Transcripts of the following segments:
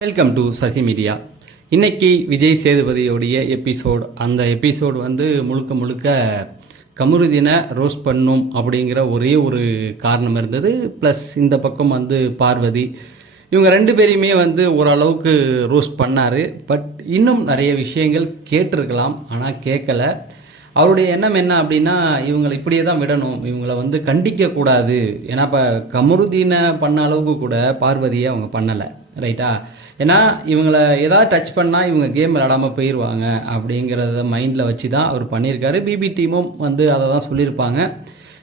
Welcome to Sasi media இன்னைக்கு விஜய் சேதுபதியோடைய episode அந்த எபிசோடு வந்து முழுக்க முழுக்க கமருதீனை ரோஸ்ட் பண்ணும் அப்படிங்கிற ஒரே ஒரு காரணம் இருந்தது. ப்ளஸ் இந்த பக்கம் வந்து பார்வதி. இவங்க ரெண்டு பேரையுமே வந்து ஓரளவுக்கு ரோஸ்ட் பண்ணார். பட் இன்னும் நிறைய விஷயங்கள் கேட்டிருக்கலாம் ஆனால் கேட்கல. அவருடைய எண்ணம் என்ன அப்படின்னா இவங்களை இப்படியே தான் விடணும். இவங்களை வந்து கண்டிக்கக்கூடாது ஏன்னா இப்போ கமருதீனை பண்ண அளவுக்கு கூட பார்வதியை அவங்க பண்ணலை. ரைட்டா ஏன்னா இவங்களை ஏதாவது டச் பண்ணால் இவங்க கேம் விளாடாமல் போயிடுவாங்க அப்படிங்கிறத மைண்டில் வச்சு தான் அவர் பண்ணியிருக்காரு. பிபி டீமும் வந்து அதை தான் சொல்லியிருப்பாங்க.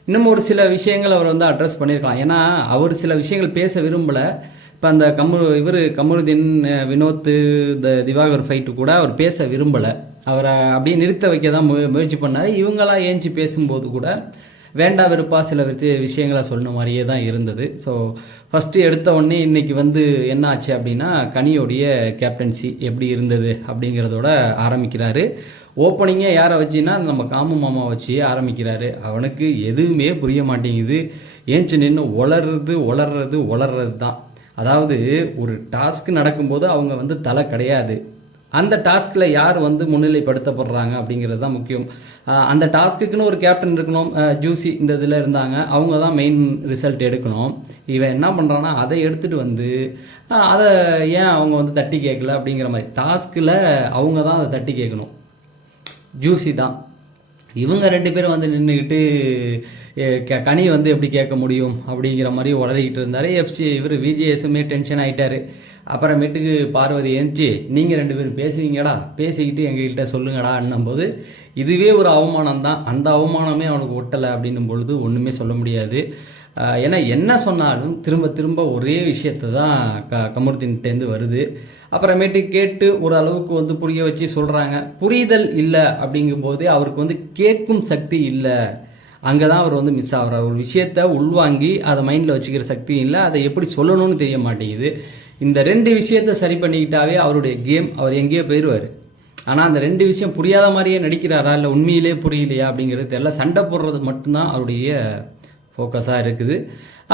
இன்னும் ஒரு சில விஷயங்கள் அவர் வந்து அட்ரஸ் பண்ணியிருக்கலாம். ஏன்னா அவர் சில விஷயங்கள் பேச விரும்பலை. இப்போ அந்த கமரு இவர் கமருதீன் வினோத்து வினோத் இந்த திவாகர் ஃபைட்டு கூட அவர் பேச விரும்பலை. அவரை அப்படியே நிறுத்த வைக்க தான் மு முயற்சி பண்ணார். இவங்களாம் ஏஞ்சி பேசும்போது கூட வேண்டா விருப்பாக சில விஷயங்களை சொன்ன மாதிரியே தான் இருந்தது. ஸோ ஃபஸ்ட்டு எடுத்த உடனே இன்றைக்கி வந்து என்ன ஆச்சு அப்படின்னா கனியோடைய கேப்டன்சி எப்படி இருந்தது அப்படிங்கிறதோட ஆரம்பிக்கிறாரு. ஓப்பனிங்கே யாரை வச்சுன்னா நம்ம காமு மாமா வச்சு ஆரம்பிக்கிறாரு. அவனுக்கு எதுவுமே புரிய மாட்டேங்குது. ஏஞ்சி நின்று ஒளர்றது ஒளர்றது ஒளர்றது தான் அதாவது ஒரு டாஸ்க் நடக்கும்போது அவங்க வந்து தலை கிடையாது. அந்த டாஸ்கில் யார் வந்து முன்னிலைப்படுத்தப்படுறாங்க அப்படிங்கிறது தான் முக்கியம். அந்த டாஸ்க்குன்னு ஒரு கேப்டன் இருக்கணும். ஜூசி இந்த இதில் இருந்தாங்க. அவங்க தான் மெயின் ரிசல்ட் எடுக்கணும். இவன் என்ன பண்ணுறான்னா அதை எடுத்துகிட்டு வந்து அதை ஏன் அவங்க வந்து தட்டி கேட்கல அப்படிங்கிற மாதிரி. டாஸ்கில் அவங்க தான் அதை தட்டி கேட்கணும். ஜூசி தான். இவங்க ரெண்டு பேரும் வந்து நின்றுக்கிட்டு கனி வந்து எப்படி கேட்க முடியும் அப்படிங்கிற மாதிரி உளறிக்கிட்டு இருந்தார். எஃப்சி இவர் விஜிஎஸ்மே டென்ஷன் ஆகிட்டார் அப்புறமேட்டுக்கு பார்வதி ஏஞ்சி நீங்கள் ரெண்டு பேரும் பேசுவீங்கடா பேசிக்கிட்டு எங்ககிட்ட சொல்லுங்கடா போது இதுவே ஒரு அவமானம் தான் அந்த அவமானமே அவனுக்கு ஒட்டலை அப்படின்னும் பொழுது ஒன்றுமே சொல்ல முடியாது. ஏன்னா என்ன சொன்னாலும் திரும்ப திரும்ப ஒரே விஷயத்தை தான் க கமருதீன்கிட்டேருந்து வருது. அப்புறமேட்டு கேட்டு ஒரு அளவுக்கு வந்து புரிய வச்சு சொல்கிறாங்க புரிதல் இல்லை அப்படிங்கும்போது அவருக்கு வந்து கேட்கும் சக்தி இல்லை. அங்கே தான் அவர் வந்து மிஸ் ஆகுறார். ஒரு விஷயத்தை உள்வாங்கி அதை மைண்டில் வச்சுக்கிற சக்தி இல்லை. அதை எப்படி சொல்லணும்னு தெரிய மாட்டேங்குது. இந்த ரெண்டு விஷயத்த சரி பண்ணிக்கிட்டாவே அவருடைய கேம் அவர் எங்கேயோ போயிடுவார். ஆனால் அந்த ரெண்டு விஷயம் புரியாத மாதிரியே நடிக்கிறாரா? இல்லை உண்மையிலே புரியலையா அப்படிங்கிறது தெரியல. சண்டை போடுறது மட்டும்தான் அவருடைய ஃபோக்கஸாக இருக்குது.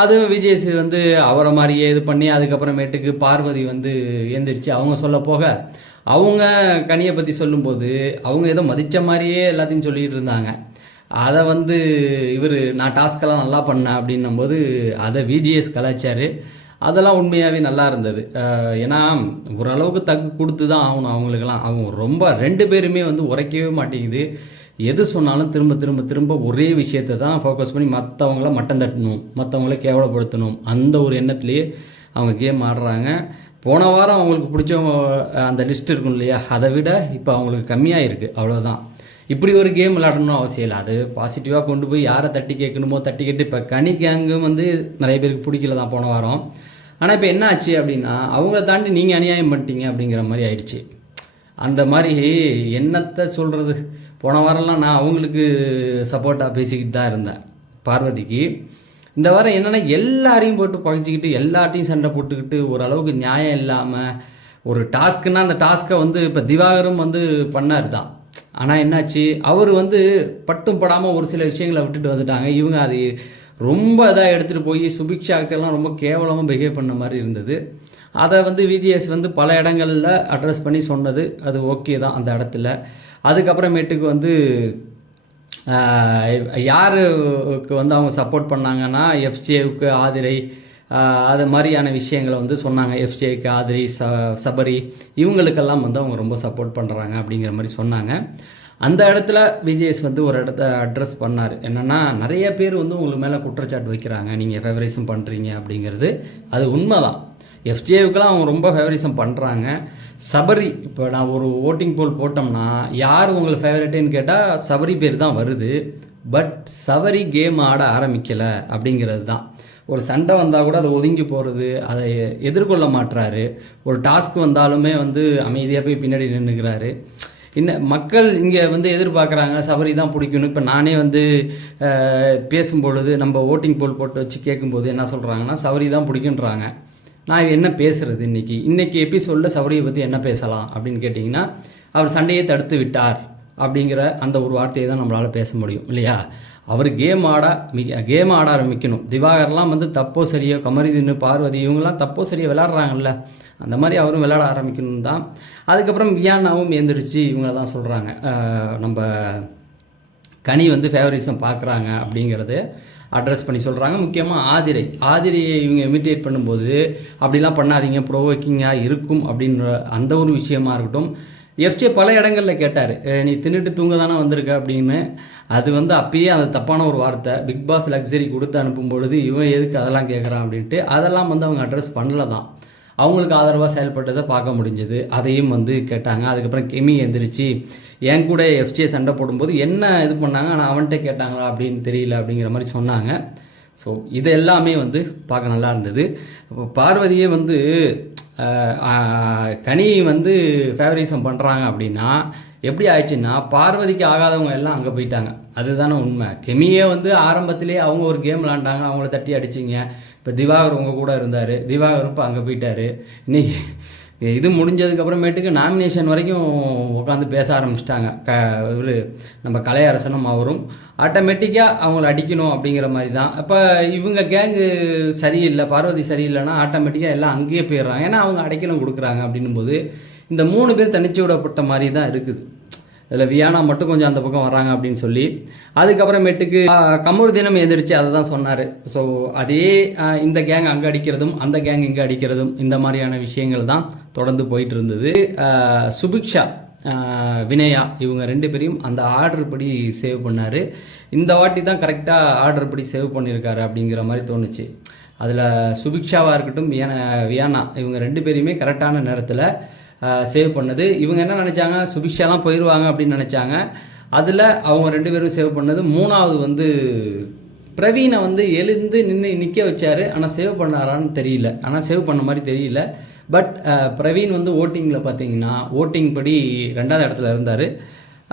அதுவும் விஜய் வந்து அவரை மாதிரியே இது பண்ணி அதுக்கப்புறமேட்டுக்கு பார்வதி வந்து எந்திரிச்சு அவங்க சொல்ல போக அவங்க கனியை பற்றி சொல்லும்போது அவங்க ஏதோ மதித்த மாதிரியே எல்லாத்தையும் சொல்லிகிட்டு இருந்தாங்க. அதை வந்து இவர் நான் டாஸ்க்கெல்லாம் நல்லா பண்ணேன் அப்படின்னும் போது அதை விஜிஎஸ் கலாச்சாரு அதெல்லாம் உண்மையாகவே நல்லா இருந்தது. ஏன்னா ஓரளவுக்கு தக்கு கொடுத்து தான் ஆகணும் அவங்களுக்கெல்லாம். அவங்க ரொம்ப ரெண்டு பேருமே வந்து உரைக்கவே மாட்டேங்குது. எது சொன்னாலும் திரும்ப திரும்ப திரும்ப ஒரே விஷயத்தை தான் ஃபோக்கஸ் பண்ணி மற்றவங்கள மட்டம் தட்டணும். மற்றவங்கள கேவலப்படுத்தணும். அந்த ஒரு எண்ணத்துலேயே அவங்க கேம் ஆடுறாங்க. போன வாரம் அவங்களுக்கு பிடிச்சவங்க அந்த லிஸ்ட் இருக்கும் இல்லையா? அதை விட இப்போ அவங்களுக்கு கம்மியாக இருக்குது அவ்வளோதான் இப்படி ஒரு கேம் விளாடணும்னு அவசியம் இல்லை. அது பாசிட்டிவாக கொண்டு போய் யாரை தட்டி கேட்கணுமோ தட்டி கேட்டு இப்போ கனி கேங்கும் வந்து நிறைய பேருக்கு பிடிக்கல தான் போன வாரம். ஆனால் இப்போ என்ன ஆச்சு அப்படின்னா அவங்கள தாண்டி நீங்கள் அநியாயம் பண்ணிட்டீங்க அப்படிங்கிற மாதிரி ஆயிடுச்சு. அந்த மாதிரி என்னத்தை சொல்கிறது போன வாரம்லாம் நான் அவங்களுக்கு சப்போர்ட்டாக பேசிக்கிட்டு தான் இருந்தேன் பார்வதிக்கு. இந்த வாரம் என்னென்னா எல்லாரையும் போட்டு பகைச்சிக்கிட்டு எல்லார்ட்டையும் சண்டை போட்டுக்கிட்டு ஓரளவுக்கு நியாயம் இல்லாமல் ஒரு டாஸ்க்குன்னா அந்த டாஸ்க்கை வந்து இப்போ திவாகரும் வந்து பண்ணார் தான். ஆனால் என்னாச்சு? அவர் வந்து பட்டும் படாமல் ஒரு சில விஷயங்களை விட்டுட்டு வந்துட்டாங்க. இவங்க அது ரொம்ப இதாக எடுத்துகிட்டு போய் சுபிக்ஷா ரொம்ப கேவலமாக பிஹேவ் பண்ண மாதிரி இருந்தது. அதை வந்து விஜிஎஸ் வந்து பல இடங்களில் அட்ரஸ் பண்ணி சொன்னது. அது ஓகே தான் அந்த இடத்துல. அதுக்கப்புறமேட்டுக்கு வந்து யாருக்கு வந்து அவங்க சப்போர்ட் பண்ணாங்கன்னா எஃப்ஜேவுக்கு ஆதிரை அது மாதிரியான விஷயங்களை வந்து சொன்னாங்க. எஃப்ஜேக்கு ஆதிரை ச சபரி இவங்களுக்கெல்லாம் வந்து அவங்க ரொம்ப சப்போர்ட் பண்ணுறாங்க அப்படிங்கிற மாதிரி சொன்னாங்க. அந்த இடத்துல விஜேஎஸ் வந்து ஒரு இடத்த அட்ரஸ் பண்ணார். என்னென்னா நிறைய பேர் வந்து உங்களுக்கு மேலே குற்றச்சாட்டு வைக்கிறாங்க. நீங்கள் ஃபேவரிசம் பண்ணுறீங்க அப்படிங்கிறது. அது உண்மை தான் எஃப்ஜேவுக்கெல்லாம் அவங்க ரொம்ப ஃபேவரிசம் பண்ணுறாங்க சபரி இப்போ நான் ஒரு ஓட்டிங் போல் போட்டோம்னா யார் உங்களுக்கு ஃபேவரட்டுன்னு கேட்டால் சபரி பேர் தான் வருது. பட் சபரி கேம் ஆட ஆரம்பிக்கலை அப்படிங்கிறது தான். ஒரு சண்டை வந்தால் கூட அதை ஒதுங்கி போகிறது அதை எதிர்கொள்ள மாட்டுறாரு ஒரு டாஸ்க் வந்தாலுமே வந்து அமைதியாக போய் பின்னாடி நின்றுக்கிறாரு இன்னும் மக்கள் இங்கே வந்து எதிர்பார்க்குறாங்க சபரி தான் பிடிக்கணும். இப்போ நானே வந்து பேசும்பொழுது நம்ம ஓட்டிங் போல் போட்டு வச்சு கேட்கும்போது என்ன சொல்கிறாங்கன்னா சபரி தான் பிடிக்குன்றாங்க நான் என்ன பேசுகிறது இன்றைக்கி இன்றைக்கி எபிசோடில் சபரியை பற்றி என்ன பேசலாம் அப்படின்னு கேட்டிங்கன்னா அவர் சண்டையை தடுத்து விட்டார். அப்படிங்கிற அந்த ஒரு வார்த்தையை தான் நம்மளால் பேச முடியும் இல்லையா? அவர் கேம் ஆட மிக கேம் ஆட ஆரம்பிக்கணும். திவாகர்லாம் வந்து தப்போ சரியோ கமரிதின்னு பார்வதி இவங்கெல்லாம் தப்போ சரியாக விளாட்றாங்கல்ல அந்த மாதிரி அவரும் விளாட ஆரம்பிக்கணும் தான். அதுக்கப்புறம் வியானாவும் எந்திரிச்சு இவங்க தான் சொல்கிறாங்க நம்ம கனி வந்து ஃபேவரிசம் பார்க்குறாங்க அப்படிங்கிறது அட்ரஸ் பண்ணி சொல்கிறாங்க முக்கியமாக ஆதிரை. ஆதிரையை இவங்க இமிட்டேட் பண்ணும்போது அப்படிலாம் பண்ணாதீங்க ப்ரோவோக்கிங்காக இருக்கும் அப்படின்ற அந்த ஒரு விஷயமா இருக்கட்டும் எஃப்ஜே பல இடங்களில் கேட்டார் நீ தின்னுட்டு தூங்க தானே வந்திருக்க? அப்படின்னு. அது வந்து அப்பயே அது தப்பான ஒரு வார்த்தை பிக் பாஸ் லக்ஸரி கொடுத்து அனுப்பும் பொழுது இவன் எதுக்கு அதெல்லாம் கேட்குறான் அப்படின்ட்டு அதெல்லாம் வந்து அவங்க அட்ரஸ் பண்ணல தான். அவங்களுக்கு ஆதரவாக செயல்பட்டதை பார்க்க முடிஞ்சது. அதையும் வந்து கேட்டாங்க. அதுக்கப்புறம் கெமி எந்திரிச்சு என் கூட எஃப்ஜே சண்டை போடும்போது என்ன இது பண்ணாங்க? ஆனால் அவன்கிட்ட கேட்டாங்களா? அப்படின்னு தெரியல அப்படிங்கிற மாதிரி சொன்னாங்க. ஸோ இது எல்லாமே வந்து பார்க்க நல்லா இருந்தது. பார்வதியே வந்து கனி வந்து ஃபேவரிசம் பண்ணுறாங்க அப்படின்னா எப்படி ஆயிடுச்சுன்னா பார்வதிக்கு ஆகாதவங்க எல்லாம் அங்கே போயிட்டாங்க. அதுதானே உண்மை. கெமியே வந்து ஆரம்பத்திலே அவங்க ஒரு கேம் விளாண்டாங்க அவங்கள தட்டி அடிச்சிங்க. இப்போ திவாகர் உங்கள் கூட இருந்தார். திவாகர் இப்போ அங்கே போயிட்டார். இன்றைக்கி இது முடிஞ்சதுக்கப்புறமேட்டுக்கு நாமினேஷன் வரைக்கும் உட்காந்து பேச ஆரம்பிச்சிட்டாங்க. க இவர் நம்ம கலையரசனும் அவரும். ஆட்டோமேட்டிக்காக அவங்கள அடிக்கணும் அப்படிங்கிற மாதிரி தான் இப்போ இவங்க கேங்கு சரியில்லை பார்வதி சரியில்லைன்னா ஆட்டோமேட்டிக்காக எல்லாம் அங்கேயே போயிடுறாங்க. ஏன்னா அவங்க அடைக்கலம் கொடுக்குறாங்க அப்படின்னும் போது இந்த மூணு பேர் தனிச்சு விடப்பட்ட மாதிரி தான் இருக்குது. இதில் வியானா மட்டும் கொஞ்சம் அந்த பக்கம் வராங்க அப்படின்னு சொல்லி அதுக்கப்புறமேட்டுக்கு கமூர் தினம் எதிர்த்து அதை தான் சொன்னார். ஸோ அதே இந்த கேங் அங்கே அடிக்கிறதும் அந்த கேங் இங்கே அடிக்கிறதும் இந்த மாதிரியான விஷயங்கள் தான் தொடர்ந்து போயிட்டு இருந்தது சுபிக்ஷா வினயா இவங்க ரெண்டு பேரையும் அந்த ஆர்டர் படி சேவ் பண்ணார். இந்த வாட்டி தான் கரெக்டாக ஆர்டர் படி சேவ் பண்ணியிருக்காரு அப்படிங்கிற மாதிரி தோணுச்சு. அதில் சுபிக்ஷாவாக இருக்கட்டும் வியானா வியானா இவங்க ரெண்டு பேரையுமே கரெக்டான நேரத்தில் சேவ் பண்ணது. இவங்க என்ன நினச்சாங்க? சுபிக்ஷாலாம் போயிடுவாங்க அப்படின்னு நினச்சாங்க. அதில் அவங்க ரெண்டு பேரும் சேவ் பண்ணது. மூணாவது வந்து பிரவீனை வந்து எழுந்து நின்று நிற்க வச்சார். ஆனால் சேவ் பண்ணாரான்னு தெரியல. ஆனால் சேவ் பண்ண மாதிரி தெரியல. பட் பிரவீன் வந்து ஓட்டிங்கில் பார்த்தீங்கன்னா ஓட்டிங் படி ரெண்டாவது இடத்துல இருந்தார்.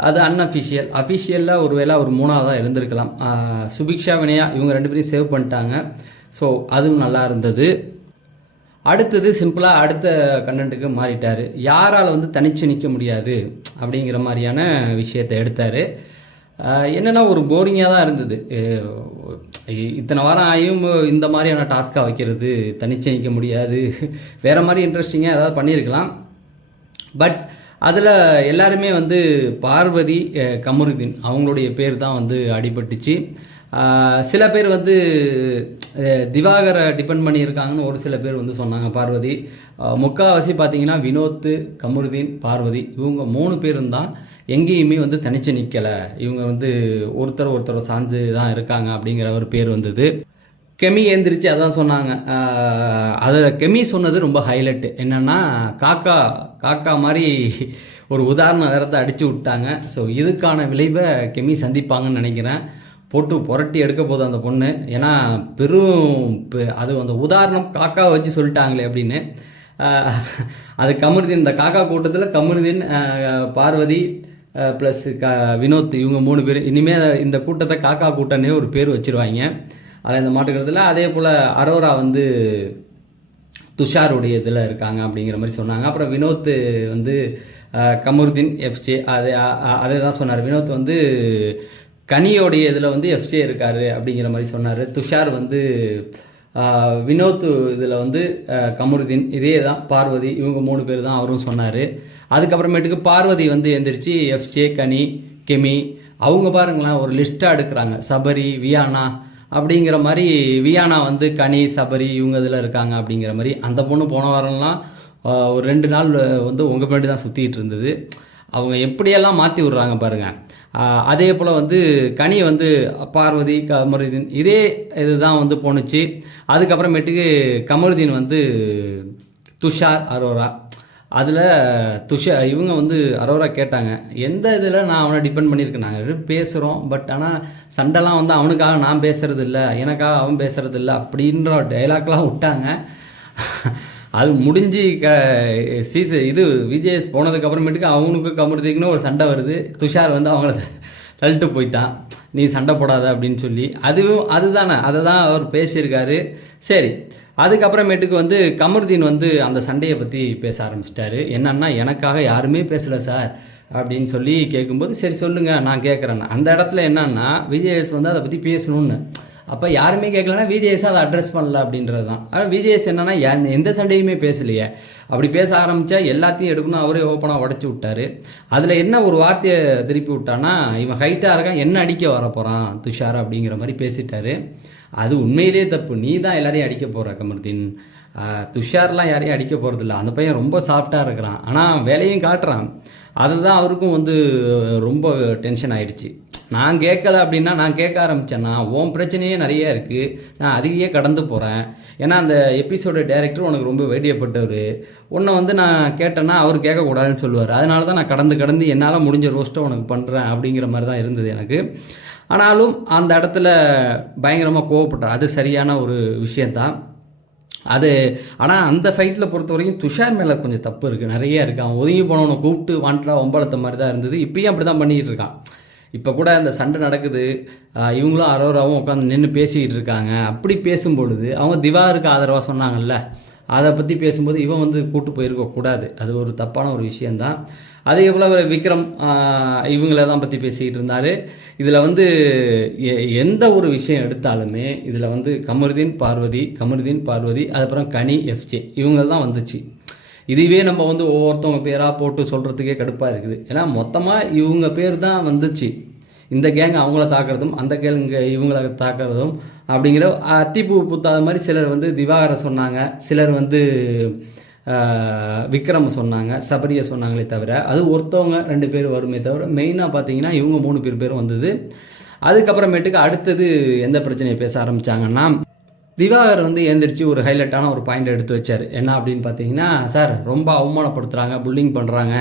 அது அன்அஃபிஷியல் அஃபிஷியலில் ஒரு வேளை ஒரு மூணாவதாக இருந்திருக்கலாம். சுபிக்ஷா வினயா இவங்க ரெண்டு பேரையும் சேவ் பண்ணிட்டாங்க. ஸோ அதுவும் நல்லா இருந்தது. அடுத்தது சிம்பிளாக அடுத்த கண்டென்ட்டுக்கு மாறிட்டார். யாரால் வந்து தனிச்சு நிற்க முடியாது அப்படிங்கிற மாதிரியான விஷயத்தை எடுத்தார். என்னென்னா ஒரு போரிங்காக தான் இருந்தது. இத்தனை வாரம் ஆகியும் இந்த மாதிரியான டாஸ்க்காக வைக்கிறது தனிச்சு நிற்க முடியாது. வேறு மாதிரி இன்ட்ரெஸ்டிங்காக ஏதாவது பண்ணியிருக்கலாம். பட் அதில் எல்லாருமே வந்து பார்வதி கமருதீன் அவங்களுடைய பேர் தான் வந்து அடிபட்டுச்சு. சில பேர் வந்து திவாகரை டிபெண்ட் பண்ணியிருக்காங்கன்னு ஒரு சில பேர் வந்து சொன்னாங்க பார்வதி. முக்கால்வாசி முக்காவாசி பார்த்தீங்கன்னா வினோத் கமருதீன் பார்வதி இவங்க மூணு பேரும் தான் எங்கேயுமே வந்து தனிச்சு நிற்கலை இவங்க வந்து ஒருத்தர் ஒருத்தர் சார்ந்து தான் இருக்காங்க அப்படிங்கிற ஒரு பேர் வந்தது. கெமி ஏந்திரிச்சு அதான் சொன்னாங்க. அதில் கெமி சொன்னது ரொம்ப ஹைலைட்டு என்னென்னா காக்கா காக்கா மாதிரி ஒரு உதாரண நேரத்தை அடித்து விட்டாங்க. ஸோ இதுக்கான விளைவை கெமி சந்திப்பாங்கன்னு நினைக்கிறேன். போட்டு புரட்டி எடுக்க போகுது அந்த பொண்ணு. ஏன்னா பெரும் அது அந்த உதாரணம் காக்கா வச்சு சொல்லிட்டாங்களே அப்படின்னு. அது கமருதீன் இந்த காக்கா கூட்டத்தில் கமருதீன் பார்வதி ப்ளஸ் க வினோத் இவங்க மூணு பேர். இனிமேல் இந்த கூட்டத்தை காக்கா கூட்டம்னே ஒரு பேர் வச்சிருவாங்க. அதில் இந்த மாட்டுக்கிறதுல அதே போல் அரோரா வந்து துஷாருடைய இதில் இருக்காங்க அப்படிங்கிற மாதிரி சொன்னாங்க. அப்புறம் வினோத் வந்து கமருதீன் எஃப்ஜே அதே அதே தான் சொன்னார். வினோத் வந்து கனியோடைய இதில் வந்து எஃப்ஜே இருக்கார் அப்படிங்கிற மாதிரி சொன்னார். துஷார் வந்து வினோத் இதில் வந்து கமருதீன் இதே தான் பார்வதி இவங்க மூணு பேர் தான் அவரும் சொன்னார். அதுக்கப்புறமேட்டுக்கு பார்வதி வந்து எந்திரிச்சு எஃப்ஜே கனி கெமி அவங்க பாருங்களேன் ஒரு லிஸ்ட்டாக எடுக்கிறாங்க. சபரி வியானா அப்படிங்கிற மாதிரி வியானா வந்து கனி சபரி இவங்க இதில் இருக்காங்க அப்படிங்கிற மாதிரி. அந்த பொண்ணு போன வாரம்லாம் ஒரு ரெண்டு நாள் வந்து உங்கள் பின்னாடி தான் சுற்றிக்கிட்டு இருந்தது. அவங்க எப்படியெல்லாம் மாற்றி விட்றாங்க பாருங்கள் அதே போல் வந்து கனி வந்து பார்வதி கமருதீன் இதே இதுதான் வந்து போணுச்சு. அதுக்கப்புறமேட்டுக்கு கமருதீன் வந்து துஷார் அரோரா. அதில் துஷா இவங்க வந்து அரோரா கேட்டாங்க. எந்த இதில் நான் அவனை டிபெண்ட் பண்ணியிருக்கேன். நாங்கள் பேசுகிறோம் பட் ஆனால் சண்டைலாம் வந்து அவனுக்காக நான் பேசுகிறது இல்லை எனக்காக அவன் பேசுகிறது இல்லை அப்படின்ற டைலாக்லாம் விட்டாங்க. அது முடிஞ்சு க சீச இது விஜேஎஸ் போனதுக்கப்புறமேட்டுக்கு அவனுக்கு கமருதிக்குன்னு ஒரு சண்டை வருது. துஷார் வந்து அவங்கள தள்ளிட்டு போயிட்டான். நீ சண்டை போடாத அப்படின்னு சொல்லி. அதுவும் அதுதானே அதை தான் அவர் பேசியிருக்காரு. சரி அதுக்கப்புறமேட்டுக்கு வந்து கமருதீன் வந்து அந்த சண்டையை பற்றி பேச ஆரம்பிச்சிட்டாரு. என்னன்னா எனக்காக யாருமே பேசலை சார் அப்படின்னு சொல்லி கேட்கும்போது சரி சொல்லுங்கள் நான் கேட்குறேன்னு அந்த இடத்துல என்னன்னா விஜயஸ் வந்து அதை பற்றி பேசணும்னு. அப்போ யாருமே கேட்கலன்னா விஜேஎஸ் அதை அட்ரஸ் பண்ணல அப்படின்றது தான் ஆனால் விஜேஎஸ் என்னன்னா எந்த சண்டையுமே பேசலையே. அப்படி பேச ஆரம்பித்தா எல்லாத்தையும் எடுக்கணும் அவரே ஓப்பனாக உடச்சி விட்டாரு. அதில் என்ன ஒரு வார்த்தையை திருப்பி விட்டான்னா இவன் ஹைட்டாக இருக்கான் என்ன அடிக்க வர போகிறான் துஷார் அப்படிங்கிற மாதிரி பேசிட்டாரு. அது உண்மையிலே தப்பு. நீ தான் எல்லாரையும் அடிக்க போகிற கமருதீன். துஷார்லாம் யாரையும் அடிக்க போகிறதில்ல அந்த பையன் ரொம்ப சாஃப்டாக இருக்கிறான். ஆனால் வேலையும் காட்டுறான். அதுதான் அவருக்கும் வந்து ரொம்ப டென்ஷன் ஆயிடுச்சு. நான் கேட்கல அப்படின்னா நான் கேட்க ஆரம்பித்தேன்னா உன் பிரச்சனையே நிறைய இருக்குது நான் அதையே கடந்து போகிறேன் ஏன்னா அந்த எபிசோட டேரக்டர் உனக்கு ரொம்ப வேடியப்பட்டவர் உன்னை வந்து நான் கேட்டேன்னா அவர் கேட்கக்கூடாதுன்னு சொல்லுவார். அதனால தான் நான் கடந்து கடந்து என்னால் முடிஞ்ச ரோஸ்ட்டை உனக்கு பண்ணுறேன் அப்படிங்கிற மாதிரி தான் இருந்தது எனக்கு. ஆனாலும் அந்த இடத்துல பயங்கரமாக கோவப்பட்டார். அது சரியான ஒரு விஷயந்தான் அது ஆனால் அந்த ஃபைட்டில் பொறுத்த வரைக்கும் துஷார் மேலே கொஞ்சம் தப்பு இருக்குது நிறைய இருக்குது அவன் ஒதுங்கி போனவனை கூப்பிட்டு வாண்டா ஒம்பளத்த மாதிரி தான் இருந்தது. இப்பயும் அப்படி தான் பண்ணிக்கிட்டு இருக்கான். இப்போ கூட அந்த சண்டை நடக்குது. இவங்களும் அரோராவும் உட்காந்து நின்று பேசிக்கிட்டு இருக்காங்க. அப்படி பேசும்பொழுது அவங்க திவாருக்கு ஆதரவாக சொன்னாங்கல்ல. அதை பற்றி பேசும்போது இவன் வந்து கூட்டு போயிருக்க கூடாது. அது ஒரு தப்பான ஒரு விஷயந்தான் அதே போல் விக்ரம் இவங்கள தான் பற்றி பேசிக்கிட்டு இருந்தார். இதில் வந்து எ- எந்த ஒரு விஷயம் எடுத்தாலுமே இதில் வந்து கமருதீன் பார்வதி கமருதீன் பார்வதி அதுக்கப்புறம் கனி எஃப்ஜே இவங்க தான் வந்துச்சு. இதுவே நம்ம வந்து ஒவ்வொருத்தவங்க பேராக போட்டு சொல்கிறதுக்கே கடுப்பாக இருக்குது. ஏன்னா மொத்தமாக இவங்க பேர் தான் வந்துச்சு. இந்த கேங் அவங்கள தாக்குறதும் அந்த கேங் இவங்கள தாக்குறதும் அப்படிங்கிற அத்திப்பூ புத்தாத மாதிரி சிலர் வந்து திவாகரை சொன்னாங்க. சிலர் வந்து விக்ரம விக்ரம் சொன்னாங்க. சபரியை சொன்னாங்களே தவிர அது ஒருத்தவங்க ரெண்டு பேர் வருமே தவிர மெயினாக பார்த்தீங்கன்னா இவங்க மூணு பேர் பேரும் வந்தது. அதுக்கப்புறமேட்டுக்கு அடுத்தது எந்த பிரச்சனையை பேச ஆரம்பிச்சாங்கன்னா திவாகர் வந்து எழுந்திரிச்சு ஒரு ஹைலைட்டான ஒரு பாயிண்ட் எடுத்து வச்சார். என்ன அப்படின்னு பார்த்தீங்கன்னா சார் ரொம்ப அவமானப்படுத்துகிறாங்க புல்லிங் பண்ணுறாங்க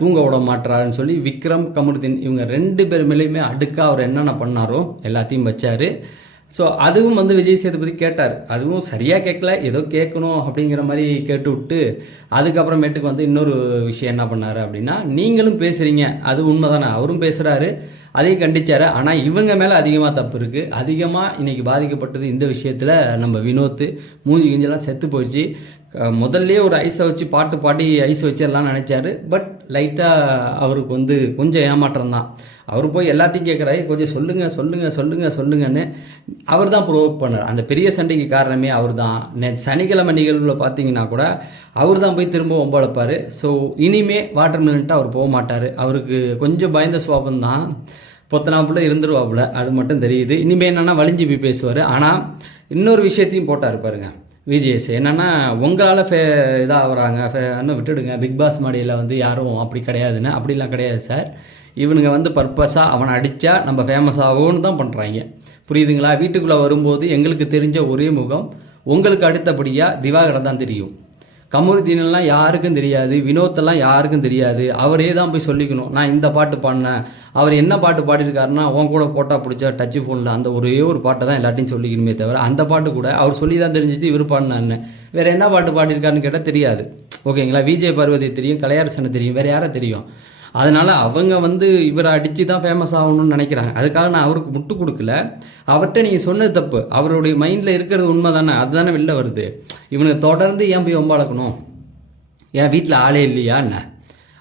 தூங்க விட மாட்டுறாருன்னு சொல்லி விக்ரம் கமருதீன் இவங்க ரெண்டு பேர் மேலேயுமே அடுக்காக அவர் என்னென்ன பண்ணாரோ எல்லாத்தையும் வச்சார். ஸோ அதுவும் வந்து விஜய் சேதுபதி கேட்டார். அதுவும் சரியாக கேட்கல ஏதோ கேட்கணும் அப்படிங்கிற மாதிரி கேட்டு விட்டு அதுக்கப்புறமேட்டுக்கு வந்து இன்னொரு விஷயம் என்ன பண்ணார் அப்படின்னா நீங்களும் பேசுகிறீங்க அது உண்மை தானே அவரும் பேசுகிறாரு அதையும் கண்டிச்சார். ஆனால் இவங்க மேலே அதிகமாக தப்பு இருக்குது அதிகமாக இன்றைக்கி பாதிக்கப்பட்டது இந்த விஷயத்தில் நம்ம வினோத்து மூஞ்சி கிஞ்செல்லாம் செத்து போயிடுச்சு. முதல்ல ஒரு ஐஸை வச்சு பாட்டு பாடி ஐஸ் வச்சிடலாம்னு நினச்சாரு. பட் லைட்டாக அவருக்கு வந்து கொஞ்சம் ஏமாற்றம் தான். அவர் போய் எல்லாத்தையும் கேட்குறாரு கொஞ்சம் சொல்லுங்கள் சொல்லுங்கள் சொல்லுங்கள் சொல்லுங்கன்னு அவர் தான் ப்ரோவோக் பண்ணார். அந்த பெரிய சண்டைக்கு காரணமே அவர் தான். சனிக்கிழமை நிகழ்வில் பார்த்தீங்கன்னா கூட அவர் தான் போய் திரும்ப ஒம்பளைப்பார் ஸோ இனிமே வாட்டர் மிலன்ட்டு அவர் போக மாட்டார். அவருக்கு கொஞ்சம் பயந்த சுவாபம் தான். பொத்தனாப்புல இருந்துருவாப்புல அது மட்டும் தெரியுது. இனிமேல் என்னென்னா வலிஞ்சு போய் பேசுவார். ஆனால் இன்னொரு விஷயத்தையும் போட்டார் பாருங்க விஜேஸ் என்னென்னா உங்களால் ஃபே இதாக ஃபே இன்னும் விட்டுடுங்க. பிக் பாஸ் மாடியில் வந்து யாரும் அப்படி கிடையாதுன்னு. அப்படிலாம் கிடையாது சார். இவனுங்க வந்து பர்பஸாக அவனை அடித்தா நம்ம ஃபேமஸ் ஆகும்னு தான் பண்ணுறாங்க புரியுதுங்களா? வீட்டுக்குள்ளே வரும்போது எங்களுக்கு தெரிஞ்ச ஒரே முகம் உங்களுக்கு அடுத்தபடியாக திவாகரை தான் தெரியும். கமருதீனெல்லாம் யாருக்கும் தெரியாது வினோத்தெல்லாம் யாருக்கும் தெரியாது. அவரே தான் போய் சொல்லிக்கணும் நான் இந்த பாட்டு பாடினேன். அவர் என்ன பாட்டு பாடியிருக்காருன்னா உன் கூட ஃபோட்டோ பிடிச்ச டச்சு ஃபோனில் அந்த ஒரே ஒரு பாட்டை தான் எல்லாத்தையும் சொல்லிக்கணுமே தவிர அந்த பாட்டு கூட அவர் சொல்லி தான் தெரிஞ்சுது இவர் பாடினான்னு வேறு என்ன பாட்டு பாடியிருக்காருன்னு கேட்டால் தெரியாது. ஓகேங்களா? விஜய் பர்வதி தெரியும் கலையரசனை தெரியும் வேறு யாரை தெரியும்? அதனால் அவங்க வந்து இவரை அடித்து தான் ஃபேமஸ் ஆகணும்னு நினைக்கிறாங்க. அதுக்காக நான் அவருக்கு முட்டு கொடுக்கல. அவர்கிட்ட நீங்கள் சொன்னது தப்பு. அவருடைய மைண்டில் இருக்கிறது உண்மை தானே அதுதானே வெளில வருது. இவனை தொடர்ந்து ஏன் போய் வம்பாளக்கணும் என் வீட்டில் ஆளே இல்லையா என்ன?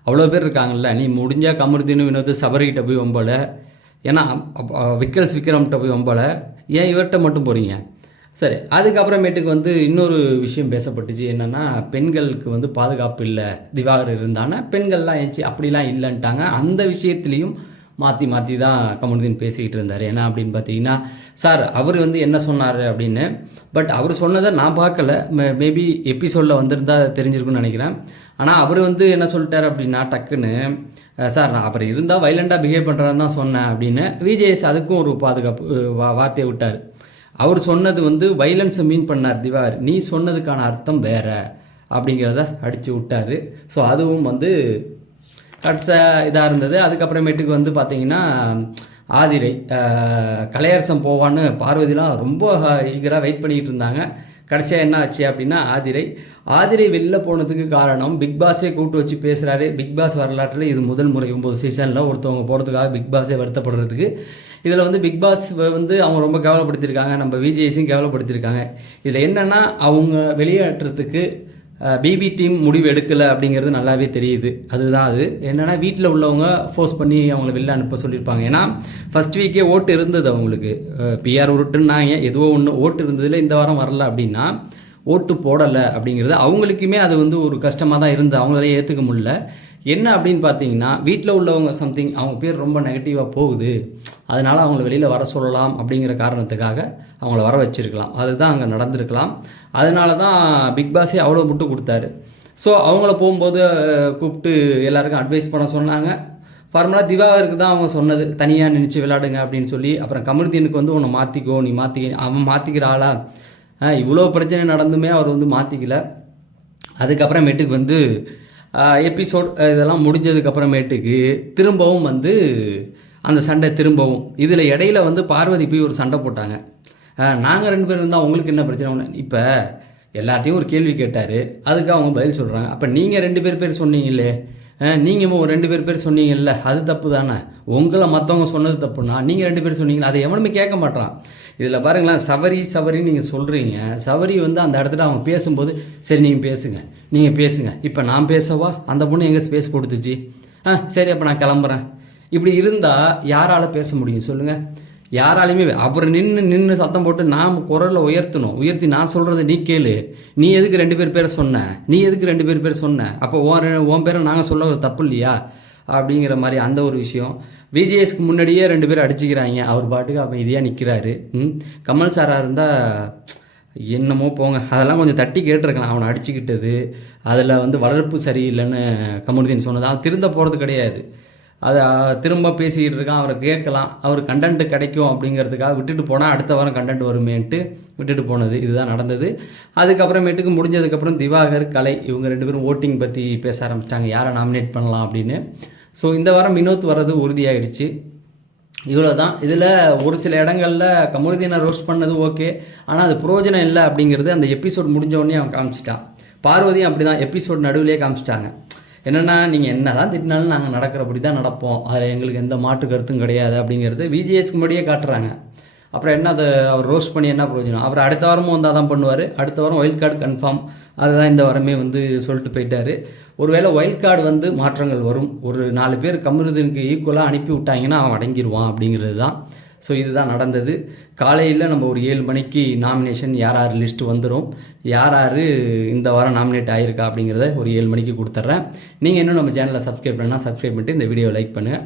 அவ்வளோ பேர் இருக்காங்கல்ல. நீ முடிஞ்சால் கமருதீன் வினோத் சபரிக்கிட்ட போய் ஒம்பலை. ஏன்னா விக்கல்ஸ் விக்ரம்கிட்ட போய் ஒம்பலை. ஏன் இவர்கிட்ட மட்டும் போகிறீங்க சரி அதுக்கப்புறமேட்டுக்கு வந்து இன்னொரு விஷயம் பேசப்பட்டுச்சு. என்னென்னா பெண்களுக்கு வந்து பாதுகாப்பு இல்லை. திவாகர் இருந்தானா பெண்கள்லாம் ஏச்சு அப்படிலாம் இல்லைன்ட்டாங்க. அந்த விஷயத்துலேயும் மாற்றி மாற்றி தான் கமலுதீன் பேசிக்கிட்டு இருந்தார். என்ன அப்படின்னு பார்த்தீங்கன்னா சார் அவர் வந்து என்ன சொன்னார் அப்படின்னு பட் அவர் சொன்னதை நான் பார்க்கல. மேபி எபிசோடில் வந்திருந்தா தெரிஞ்சிருக்குன்னு நினைக்கிறேன். ஆனால் அவர் வந்து என்ன சொல்லிட்டார் அப்படின்னா டக்குன்னு சார் நான் அவர் இருந்தால் வைலண்டாக பிஹேவ் பண்ணுறான்னு தான் சொன்னேன் அப்படின்னு. விஜேஎஸ் அதுக்கும் ஒரு பாதுகாப்பு வா வார்த்தையை விட்டார். அவர் சொன்னது வந்து வைலன்ஸை மீன் பண்ணார் திவார். நீ சொன்னதுக்கான அர்த்தம் வேற. அப்படிங்கிறத அடித்து விட்டார். ஸோ அதுவும் வந்து கட்ஸாக uh, இதாக இருந்தது. அதுக்கப்புறமேட்டுக்கு வந்து பார்த்தீங்கன்னா ஆதிரை uh, கலையரசம் போவான்னு பார்வதிலாம் ரொம்ப ஈகராக வெயிட் பண்ணிகிட்டு இருந்தாங்க. கடைசியாக என்ன ஆச்சு அப்படின்னா ஆதிரை. ஆதிரை வெளில போனதுக்கு காரணம் பிக் பாஸே வச்சு பேசுகிறாரு பிக் பாஸ் வரலாற்றில் இது முதல் முறை. ஒம்பது சீசனில் ஒருத்தவங்க போகிறதுக்காக பிக் பாஸே வருத்தப்படுறதுக்கு இதில் வந்து பிக் பாஸ் வந்து அவங்க ரொம்ப கேவலப்படுத்தியிருக்காங்க. நம்ம விஜேஸையும் கேவலப்படுத்தியிருக்காங்க. இதில் என்னென்னா அவங்க வெளியேற்றத்துக்கு பிபி டீம் முடிவு எடுக்கலை அப்படிங்கிறது நல்லாவே தெரியுது. அதுதான் அது. என்னென்னா வீட்டில் உள்ளவங்க ஃபோர்ஸ் பண்ணி அவங்கள வெளில அனுப்ப சொல்லியிருப்பாங்க. ஏன்னா ஃபஸ்ட் வீக்கே ஓட்டு இருந்தது அவங்களுக்கு. பிஆர் உருட்டுன்னாங்க எதுவோ ஒன்று ஓட்டு இருந்ததில் இந்த வாரம் வரல அப்படின்னா ஓட்டு போடலை அப்படிங்கிறது அவங்களுக்குமே அது வந்து ஒரு கஷ்டமாக தான் இருந்தது. அவங்களால ஏற்றுக்க முடியல. என்ன அப்படின்னு பார்த்தீங்கன்னா வீட்டில் உள்ளவங்க சம்திங் அவங்க பேர் ரொம்ப நெகட்டிவாக போகுது. அதனால் அவங்கள வெளியில் வர சொல்லலாம் அப்படிங்கிற காரணத்துக்காக அவங்கள வர வச்சுருக்கலாம். அதுதான் அங்கே நடந்திருக்கலாம். அதனால தான் பிக் பாஸே அவ்வளோ முட்டு கொடுத்தாரு. ஸோ அவங்கள போகும்போது கூப்பிட்டு எல்லாருக்கும் அட்வைஸ் பண்ண சொன்னாங்க. ஃபார்மலாக திவாகருக்கு தான் அவங்க சொன்னது. தனியாக நினச்சி விளையாடுங்க அப்படின்னு சொல்லி அப்புறம் கமருதீனுக்கு வந்து உன்னை மாற்றிக்கோ நீ மாற்றிக்க அவன் மாற்றிக்கிற ஆளா? இவ்வளோ பிரச்சனை நடந்துமே அவர் வந்து மாற்றிக்கல அதுக்கப்புறமேட்டுக்கு வந்து எபிசோட் இதெல்லாம் முடிஞ்சதுக்கப்புறமேட்டுக்கு திரும்பவும் வந்து அந்த சண்டை திரும்பவும். இதில் இடையில வந்து பார்வதி போய் ஒரு சண்டை போட்டாங்க. நாங்கள் ரெண்டு பேரும் இருந்தால் உங்களுக்கு என்ன பிரச்சனை? இப்போ எல்லார்ட்டையும் ஒரு கேள்வி கேட்டார். அதுக்கு அவங்க பதில் சொல்கிறாங்க அப்போ நீங்கள் ரெண்டு பேர் பேர் சொன்னீங்களே. நீங்கள் ஒரு ரெண்டு பேர் பேர் சொன்னீங்கல்ல அது தப்பு தானே உங்களை மற்றவங்க சொன்னது தப்புனா நீங்கள் ரெண்டு பேர் சொன்னீங்களா அதை எவனுமே கேட்க மாட்டான் இதில் பாருங்களேன் சவரி சவரின்னு நீங்கள் சொல்கிறீங்க சவரி வந்து அந்த இடத்துல அவங்க பேசும்போது சரி நீங்கள் பேசுங்க நீங்கள் பேசுங்க. இப்போ நான் பேசவா? அந்த பொண்ணு எங்கே ஸ்பேஸ் கொடுத்துச்சு ஆ சரி அப்போ நான் கிளம்புறேன். இப்படி இருந்தால் யாரால் பேச முடியும்? சொல்லுங்கள் யாராலையுமே அப்புறம் நின்று நின்று சத்தம் போட்டு நாம் குரலை உயர்த்தணும். உயர்த்தி நான் சொல்கிறத நீ கேளு. நீ எதுக்கு ரெண்டு பேர் பேரை சொன்ன? நீ எதுக்கு ரெண்டு பேர் பேர் சொன்ன? அப்போ உன் உன் பேரை நாங்கள் சொல்ல தப்பு இல்லையா? அப்படிங்கிற மாதிரி அந்த ஒரு விஷயம். விஜேஎஸ்க்கு முன்னாடியே ரெண்டு பேரும் அடிச்சுக்கிறாங்க. அவர் பாட்டுக்கு அமைதியாக நிற்கிறாரு ம்? கமல் சாராக இருந்தால் என்னமோ போங்க. அதெல்லாம் கொஞ்சம் தட்டி கேட்டிருக்கலாம். அவனை அடிச்சுக்கிட்டது. அதில் வந்து வளர்ப்பு சரியில்லைன்னு கமருதீன் சொன்னது. அவன் திருந்த போகிறது கிடையாது. அதை திரும்ப பேசிக்கிட்டு இருக்கான் அவரை கேட்கலாம். அவர் கண்டென்ட் கிடைக்கும் அப்படிங்கிறதுக்காக விட்டுட்டு போனால் அடுத்த வாரம் கண்டென்ட் வருமேன்ட்டு விட்டுட்டு போனது. இதுதான் நடந்தது. அதுக்கப்புறமேட்டுக்கு முடிஞ்சதுக்கப்புறம் திவாகர் கலை இவங்க ரெண்டு பேரும் ஓட்டிங் பற்றி பேச ஆரம்பிச்சிட்டாங்க. யாரை நாமினேட் பண்ணலாம் அப்படின்னு. ஸோ இந்த வாரம் வினோத் வர்றது உறுதியாயிடுச்சு. இவ்வளோ தான் இதில் ஒரு சில இடங்களில் கமருதீனை ரோஸ்ட் பண்ணது ஓகே ஆனால் அது பிரயோஜனம் இல்லை அப்படிங்கிறது அந்த எபிசோட் முடிஞ்ச உடனே அவன் காமிச்சிட்டான். பார்வதியும் அப்படி தான் எபிசோட் நடுவிலே காமிச்சிட்டாங்க. என்னென்னா நீங்கள் என்ன தான் திட்டினாலும் நாங்கள் நடக்கிறபடி தான் நடப்போம். அதில் எங்களுக்கு எந்த மாற்று கருத்தும் கிடையாது அப்படிங்கிறது விஜிஎஸ்க்கு முன்னாடியே காட்டுறாங்க. அப்புறம் என்ன அதை அவர் ரோஸ்ட் பண்ணி என்ன பிரயோஜனம் அப்புறம் அடுத்த வாரமும் வந்தால் தான் பண்ணுவார். அடுத்த வாரம் ஒயில்ட் கார்டு கன்ஃபார்ம் அதுதான் இந்த வாரமே வந்து சொல்லிட்டு போயிட்டார். ஒருவேளை ஒயில்ட் கார்டு வந்து மாற்றங்கள் வரும். ஒரு நாலு பேர் கமருதனுக்கு ஈக்குவலாக அனுப்பி விட்டாங்கன்னா அவன் அடங்கிடுவான் அப்படிங்கிறது தான் ஸோ இதுதான் நடந்தது. காலையில் நம்ம ஒரு ஏழு மணிக்கு நாமினேஷன் யார் யார் லிஸ்ட் வந்துடும் யார் யார் இந்த வாரம் நாமினேட் ஆகியிருக்கா அப்படிங்கிறத ஒரு ஏழு மணிக்கு கொடுத்துட்றேன். நீங்கள் இன்னும் நம்ம சேனலை சப்ஸ்கிரைப் பண்ணால் சப்ஸ்கிரைப் பண்ணிட்டு இந்த வீடியோ லைக் பண்ணுங்கள்